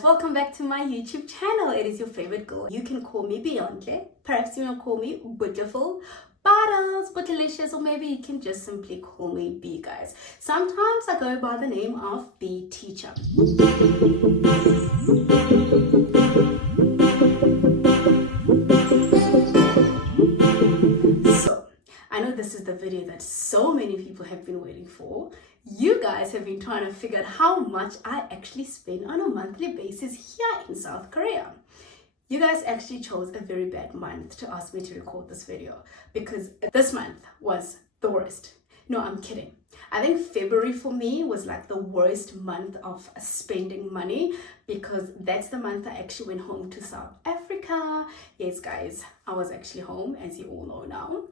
Welcome back to my YouTube channel. It is your favorite girl. You can call me Beyonce. Perhaps you can call me Beautiful, Bottles, Bootylicious, or maybe you can just simply call me B, guys. Sometimes I go by the name of B Teacher. So, I know this is the video that so many people have been waiting for. You guys have been trying to figure out how much I actually spend on a monthly basis here in South Korea. You guys actually chose a very bad month to ask me to record this video because this month was the worst. No, I'm kidding. I think February for me was like the worst month of spending money because that's the month I actually went home to South Africa. Yes, guys, I was actually home, as you all know now.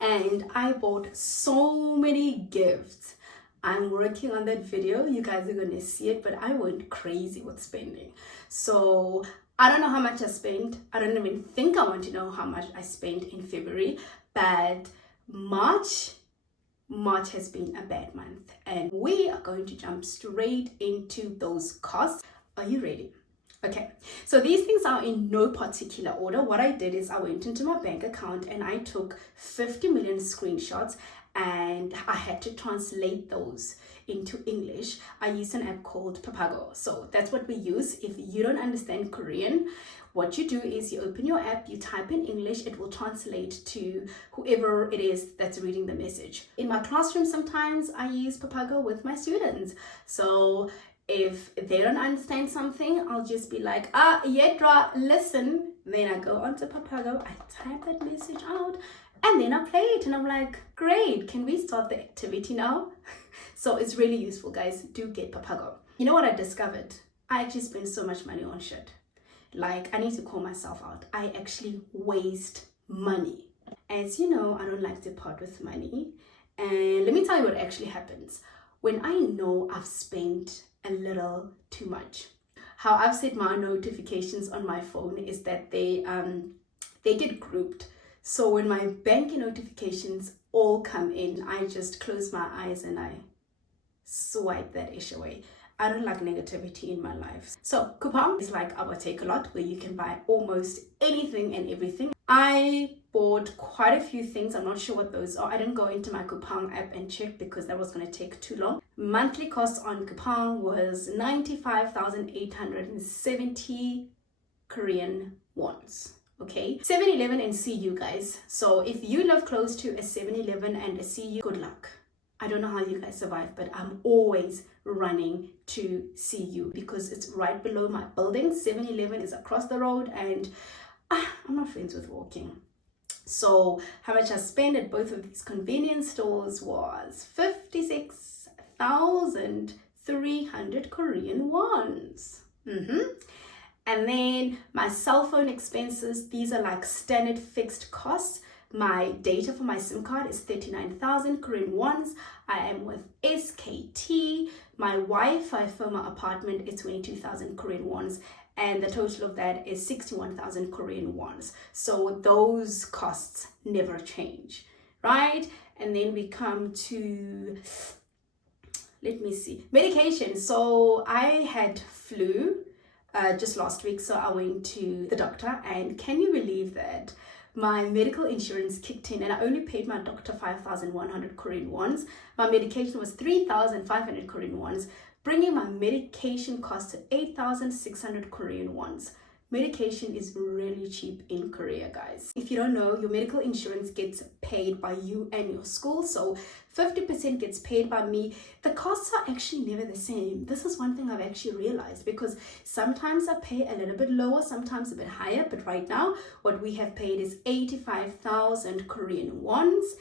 And I bought so many gifts. I'm working on that video. You guys are going to see it, but I went crazy with spending. So I don't know how much I spent. I don't even think I want to know how much I spent in February, but March has been a bad month and we are going to jump straight into those costs. Are you ready? Okay, so these things are in no particular order. What I did is I went into my bank account and I took 50 million screenshots and I had to translate those into English. I use an app called Papago. So that's what we use. If you don't understand Korean, what you do is you open your app, you type in English, it will translate to whoever it is that's reading the message. In my classroom, sometimes I use Papago with my students. So if they don't understand something, I'll just be like, Yedra, listen. Then I go onto Papago, I type that message out, and then I play it and I'm like, great, can we start the activity now? So it's really useful, guys. Do get Papago. You know what I discovered? I actually spend so much money on shit. Like, I need to call myself out. I actually waste money. As you know, I don't like to part with money. And let me tell you what actually happens. When I know I've spent a little too much. How I've set my notifications on my phone is that they get grouped. So when my banking notifications all come in, I just close my eyes and I swipe that ish away. I don't like negativity in my life. So coupon is like our Take-A-Lot where you can buy almost anything and everything. I bought quite a few things. I'm not sure what those are. I didn't go into my coupon app and check because that was going to take too long. Monthly cost on coupon was 95,870 Korean wons. Okay, 7-Eleven and CU, guys. So if you live close to a 7-Eleven and a CU, good luck. I don't know how you guys survive, but I'm always running to CU because it's right below my building. 7-Eleven is across the road and I'm not friends with walking. So how much I spent at both of these convenience stores was 56,300 Korean wons. And then my cell phone expenses, these are like standard fixed costs. My data for my SIM card is 39,000 Korean wons. I am with SKT. My Wi-Fi for my apartment is 22,000 Korean wons. And the total of that is 61,000 Korean wons. So those costs never change, right? And then we come to, let me see, medication. So I had flu just last week, so I went to the doctor, and can you believe that my medical insurance kicked in and I only paid my doctor 5,100 Korean wons. My medication was 3,500 Korean wons, bringing my medication cost to 8,600 Korean wons. Medication is really cheap in Korea, guys. If you don't know, your medical insurance gets paid by you and your school. So 50% gets paid by me. The costs are actually never the same. This is one thing I've actually realized because sometimes I pay a little bit lower, sometimes a bit higher. But right now, what we have paid is 85,000 Korean wons.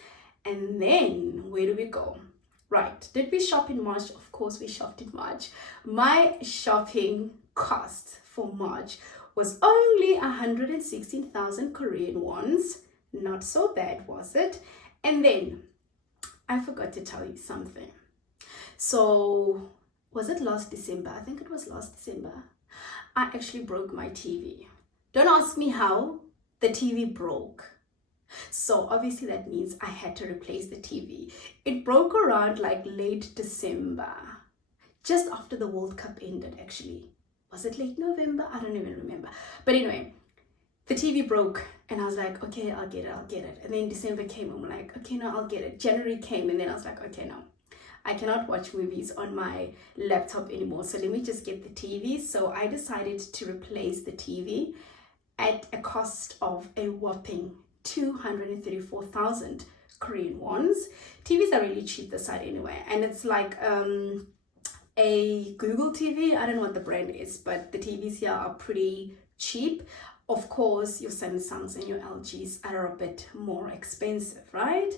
And then where do we go? Right, did we shop in March? Of course we shopped in March. My shopping cost for March was only 116,000 Korean wons. Not so bad, was it? And then I forgot to tell you something. So was it last December? I think it was last December. I actually broke my TV. Don't ask me how. The TV broke. So obviously that means I had to replace the TV. It broke around like late December, just after the World Cup ended actually. Was it late November? I don't even remember. But anyway, the TV broke and I was like, okay, I'll get it. And then December came and I'm like, okay, no, I'll get it. January came and then I was like, okay, no, I cannot watch movies on my laptop anymore. So let me just get the TV. So I decided to replace the TV at a cost of a whopping 234,000 Korean wons. TVs are really cheap this side anyway. And it's like a Google TV. I don't know what the brand is, but the TVs here are pretty cheap. Of course, your Samsungs and your LGs are a bit more expensive, right?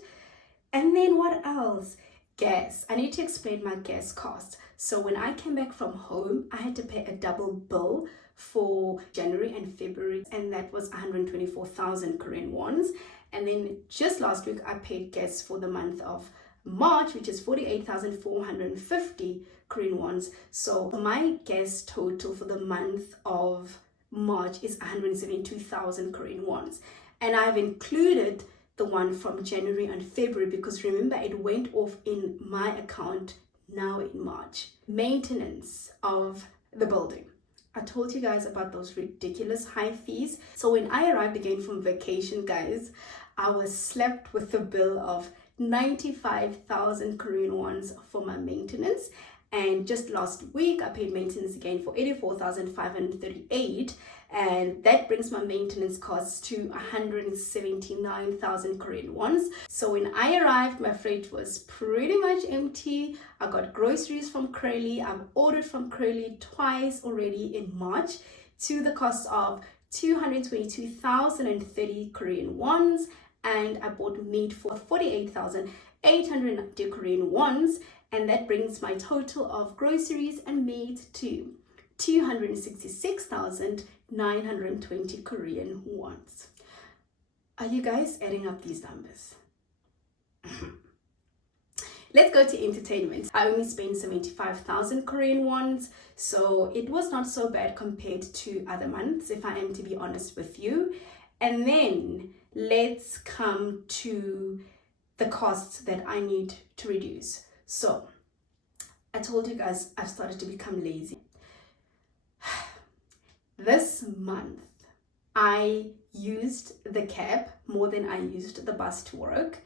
And then what else? Gas. I need to explain my gas cost. So when I came back from home, I had to pay a double bill for January and February, and that was 124,000 Korean wons. And then just last week, I paid gas for the month of March, which is 48,450 Korean wons. So my gas total for the month of March is 172,000 Korean wons. And I've included the one from January and February because remember, it went off in my account now in March. Maintenance of the building. I told you guys about those ridiculous high fees. So when I arrived again from vacation, guys, I was slapped with a bill of 95,000 Korean wons for my maintenance. And just last week, I paid maintenance again for 84,538. And that brings my maintenance costs to 179,000 Korean wons. So when I arrived, my fridge was pretty much empty. I got groceries from Crowley. I've ordered from Crowley twice already in March to the cost of 222,030 Korean wons. And I bought meat for 48,890 Korean wons. And that brings my total of groceries and meat to 266,920 Korean wons. Are you guys adding up these numbers? Let's go to entertainment. I only spent 75,000 Korean wons, so it was not so bad compared to other months, if I am to be honest with you. And then let's come to the costs that I need to reduce. So I told you guys I've started to become lazy. This month, I used the cab more than I used the bus to work,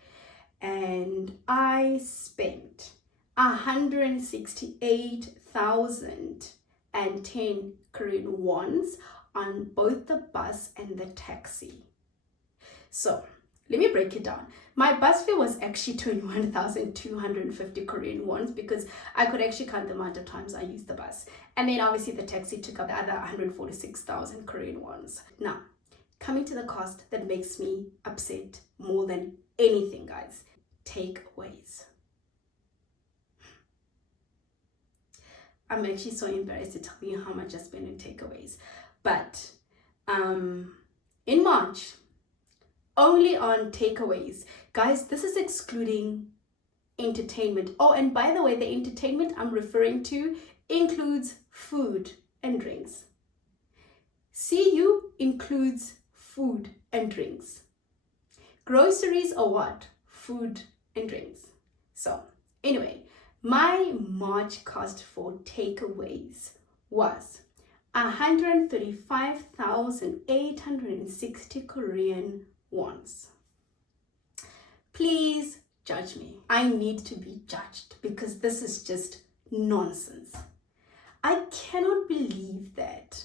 and I spent 168,010 Korean wons on both the bus and the taxi. So let me break it down. My bus fare was actually 21,250 Korean wons because I could actually count the amount of times I used the bus. And then obviously the taxi took up the other 146,000 Korean wons. Now, coming to the cost that makes me upset more than anything, guys. Takeaways. I'm actually so embarrassed to tell you how much I spend on takeaways. But in March, only on takeaways. Guys, this is excluding entertainment. Oh, and by the way, the entertainment I'm referring to includes food and drinks. CU includes food and drinks. Groceries are what? Food and drinks. So anyway, my March cost for takeaways was 135,860 Korean wons. Please judge me. I need to be judged because this is just nonsense. I cannot believe that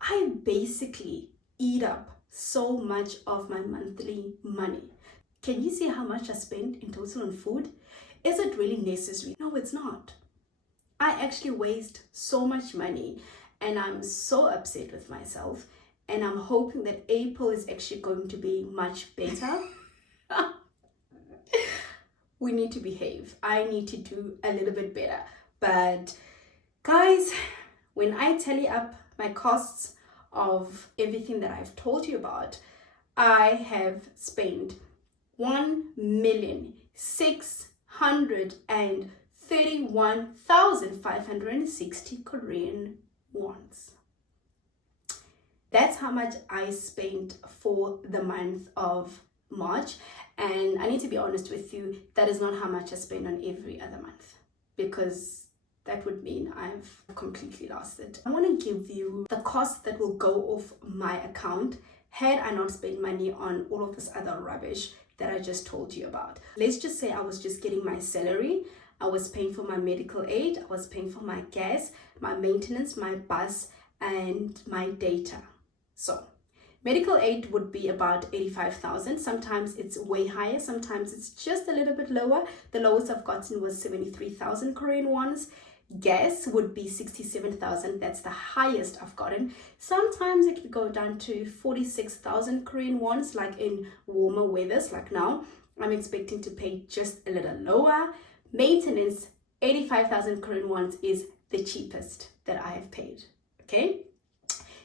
I basically eat up so much of my monthly money. Can you see how much I spend in total on food? Is it really necessary? No, it's not. I actually waste so much money and I'm so upset with myself, and I'm hoping that April is actually going to be much better. We need to behave. I need to do a little bit better. But guys, when I tally up my costs of everything that I've told you about, I have spent 1,631,560 Korean wons. That's how much I spent for the month of March. And I need to be honest with you, that is not how much I spend on every other month, because that would mean I've completely lost it. I want to give you the cost that will go off my account had I not spent money on all of this other rubbish that I just told you about. Let's just say I was just getting my salary, I was paying for my medical aid, I was paying for my gas, my maintenance, my bus, and my data. So medical aid would be about 85,000. Sometimes it's way higher, sometimes it's just a little bit lower. The lowest I've gotten was 73,000 Korean wons. Gas would be 67,000. That's the highest I've gotten. Sometimes it could go down to 46,000 Korean wons, like in warmer weathers, like now. I'm expecting to pay just a little lower. Maintenance, 85,000 Korean wons is the cheapest that I have paid. Okay.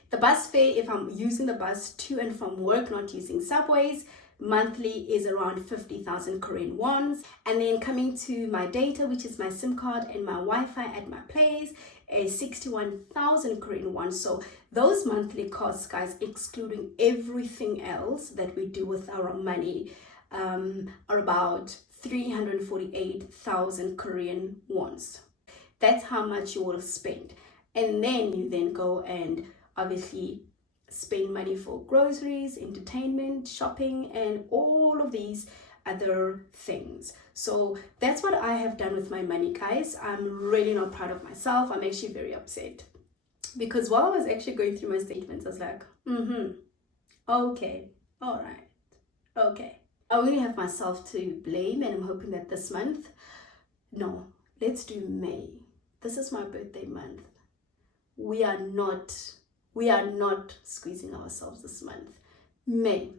The bus fare, if I'm using the bus to and from work, not using subways, monthly is around 50,000 Korean wons. And then coming to my data, which is my SIM card and my Wi-Fi at my place, is 61,000 Korean wons. So those monthly costs, guys, excluding everything else that we do with our money, are about 348,000 Korean wons. That's how much you will spend. And then you then go and obviously spend money for groceries, entertainment, shopping, and all of these other things. So that's what I have done with my money, guys. I'm really not proud of myself. I'm actually very upset because while I was actually going through my statements, I was like, okay, all right, okay. I only have myself to blame, and I'm hoping that this month, no, let's do May. This is my birthday month. We are not squeezing ourselves this month. May.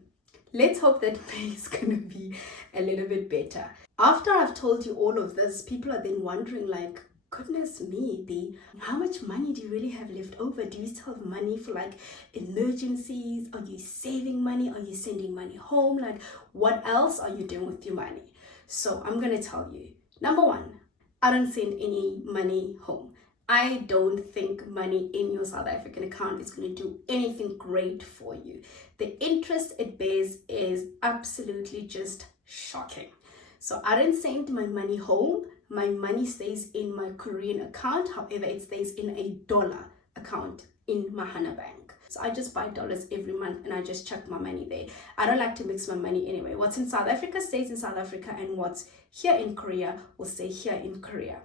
Let's hope that May is going to be a little bit better. After I've told you all of this, people are then wondering like, goodness me, B, how much money do you really have left over? Do you still have money for like emergencies? Are you saving money? Are you sending money home? Like, what else are you doing with your money? So I'm going to tell you. Number one, I don't send any money home. I don't think money in your South African account is going to do anything great for you. The interest it bears is absolutely just shocking. So I don't send my money home. My money stays in my Korean account. However, it stays in a dollar account in my Hana Bank. So I just buy dollars every month and I just chuck my money there. I don't like to mix my money anyway. What's in South Africa stays in South Africa, and what's here in Korea will stay here in Korea.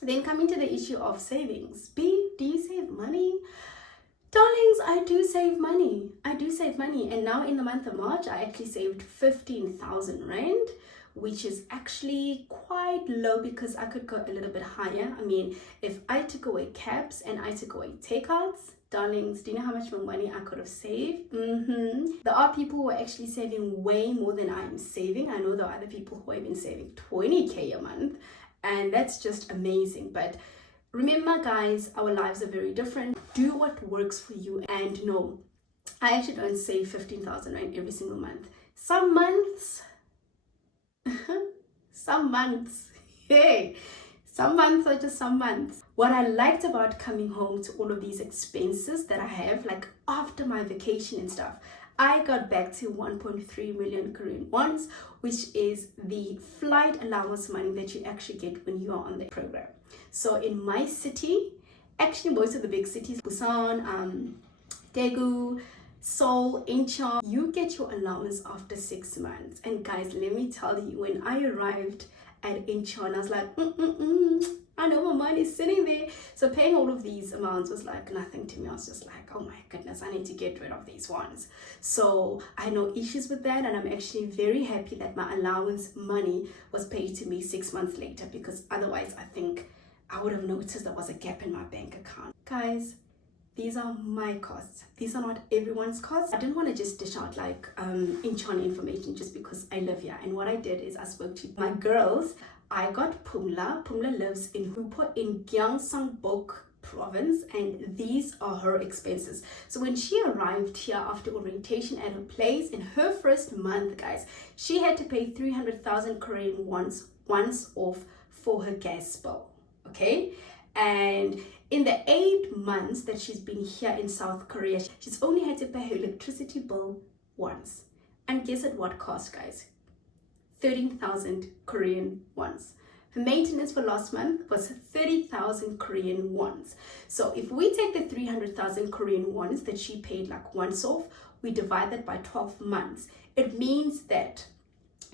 Then coming to the issue of savings. B, do you save money? Darlings, I do save money. I do save money. And now in the month of March, I actually saved 15,000 Rand, which is actually quite low because I could go a little bit higher. I mean, if I took away cabs and I took away takeouts, darlings, do you know how much more money I could have saved? There are people who are actually saving way more than I'm saving. I know there are other people who have been saving 20K a month. And that's just amazing. But remember, guys, our lives are very different. Do what works for you. And no, I actually don't save 15,000 Rand every single month. Some months, some months are just some months. What I liked about coming home to all of these expenses that I have, like after my vacation and stuff, I got back to 1.3 million Korean wons, which is the flight allowance money that you actually get when you are on the program. So in my city, actually most of the big cities, Busan, Daegu, Seoul, Incheon, you get your allowance after 6 months. And guys, let me tell you, when I arrived at Incheon, I was like, I know my money is sitting there. So paying all of these amounts was like nothing to me. I was just like, oh my goodness, I need to get rid of these ones. So I had no issues with that, and I'm actually very happy that my allowance money was paid to me 6 months later, because otherwise I think I would have noticed there was a gap in my bank account. Guys, these are my costs. These are not everyone's costs. I didn't want to just dish out like Incheon information just because I live here. And what I did is I spoke to my girls. I got Pumla. Pumla lives in Hupo in Gyeongsangbuk province, and these are her expenses. So when she arrived here after orientation at her place, in her first month, guys, she had to pay 300,000 Korean wons once off for her gas bill. Okay? And in the 8 months that she's been here in South Korea, she's only had to pay her electricity bill once. And guess at what cost, guys? 13,000 Korean wons. Her maintenance for last month was 30,000 Korean wons. So if we take the 300,000 Korean wons that she paid like once off, we divide that by 12 months. It means that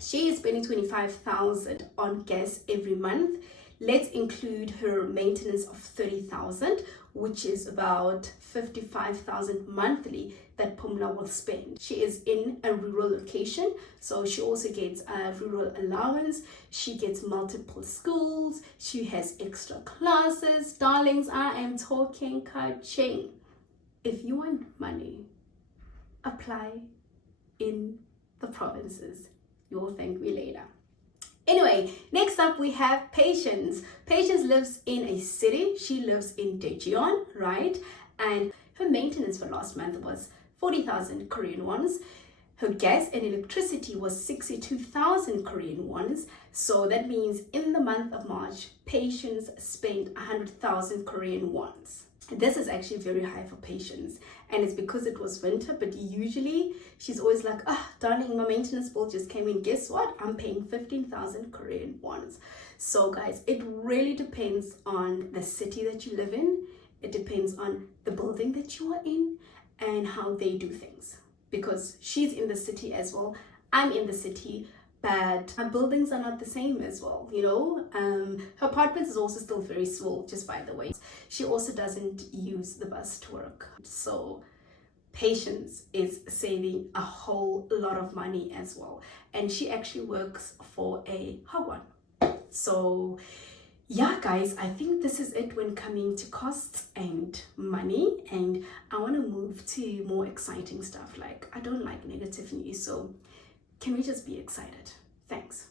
she is spending 25,000 on gas every month. Let's include her maintenance of 30,000, which is about 55,000 monthly that Pumla will spend. She is in a rural location, so she also gets a rural allowance. She gets multiple schools. She has extra classes. Darlings, I am talking coaching. If you want money, apply in the provinces. You will thank me later. Anyway, next up we have Patience. Patience lives in a city. She lives in Daejeon, right? And her maintenance for last month was 40,000 Korean wons. Her gas and electricity was 62,000 Korean wons. So that means in the month of March, Patience spent 100,000 Korean wons. This is actually very high for Patience, and it's because it was winter, but usually she's always like, darling, my maintenance bill just came in. Guess what? I'm paying 15,000 Korean wons. So guys, it really depends on the city that you live in. It depends on the building that you are in and how they do things, because she's in the city as well. I'm in the city, but our buildings are not the same as well, you know. Her apartment is also still very small, just by the way. She also doesn't use the bus to work. So Patience is saving a whole lot of money as well. And she actually works for a hagwon. So yeah, guys, I think this is it when coming to costs and money. And I want to move to more exciting stuff. Like, I don't like negative news, so can we just be excited? Thanks.